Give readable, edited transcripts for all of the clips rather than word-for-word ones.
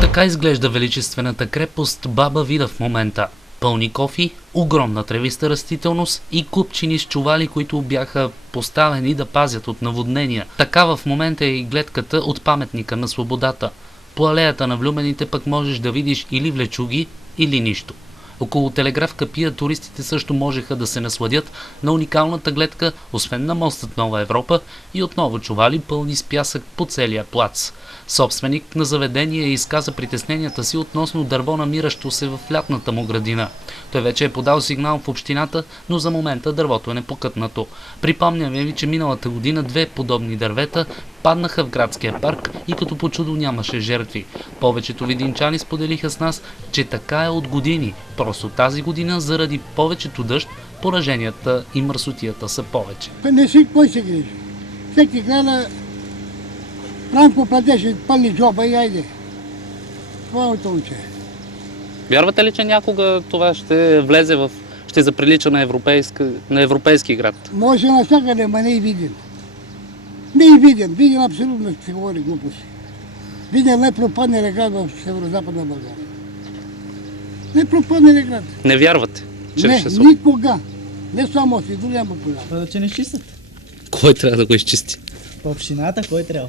Така изглежда величествената крепост Баба Вида в момента. Пълни кофи, огромна тревиста растителност и купчини с чували, които бяха поставени да пазят от наводнения. Така в момента е и гледката от паметника на свободата. По алеята на влюбените пък можеш да видиш или влечуги, или нищо. Около Телеграф капия туристите също можеха да се насладят на уникалната гледка, освен на мостът Нова Европа и отново чували пълни с пясък по целия плац. Собственик на заведение изказа притесненията си относно дърво, намиращо се в лятната му градина. Той вече е подал сигнал в общината, но за момента дървото е непокътнато. Припомняме ви, че миналата година 2 подобни дървета паднаха в градския парк и като по чудо нямаше жертви. Повечето видинчани споделиха с нас, че така е от години. Просто тази година, заради повечето дъжд, пораженията и мърсотията са повече. Не си кой се грижи. Всеки гледа, Ранко платеше пълни джоба и айде. Това е момче. Вярвате ли, че някога това ще влезе ще заприлича на европейски град? Може навсякъде, ма не и Видин. Не и Видин. Видин абсолютно се говори глупости. Видин най-пропаднелият град в северо-западна България. Най-пропаднелият град. Не вярвате, че Не, ще се случи? никога. Не само си, други няма познава. Че не чистят. Кой трябва да го изчисти? В общината кой трябва?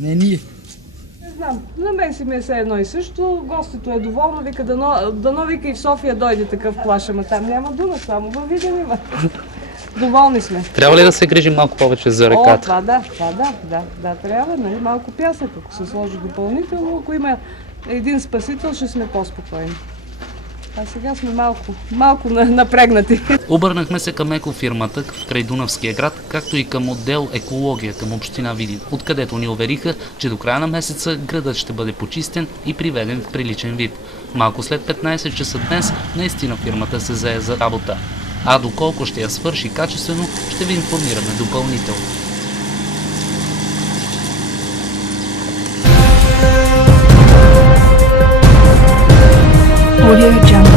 Не ние. Не знам, на мен си ми е все едно и също. Гостето е доволно, вика, дано вика и в София дойде такъв плаш, ама там няма дума, само във Видин има. Доволни сме. Трябва ли да се грижим малко повече за О, реката? това да, трябва, нали, малко пясък, ако се сложи допълнително, ако има един спасител, ще сме по-спокойни. А сега сме малко напрегнати. Обърнахме се към екофирмата в край Дунавския град, както и към отдел екология към община Видин, откъдето ни увериха, че до края на месеца градът ще бъде почистен и приведен в приличен вид. Малко след 15 часа днес наистина фирмата се зае за работа. А доколко ще я свърши качествено, ще ви информираме допълнително. Audio Jungle.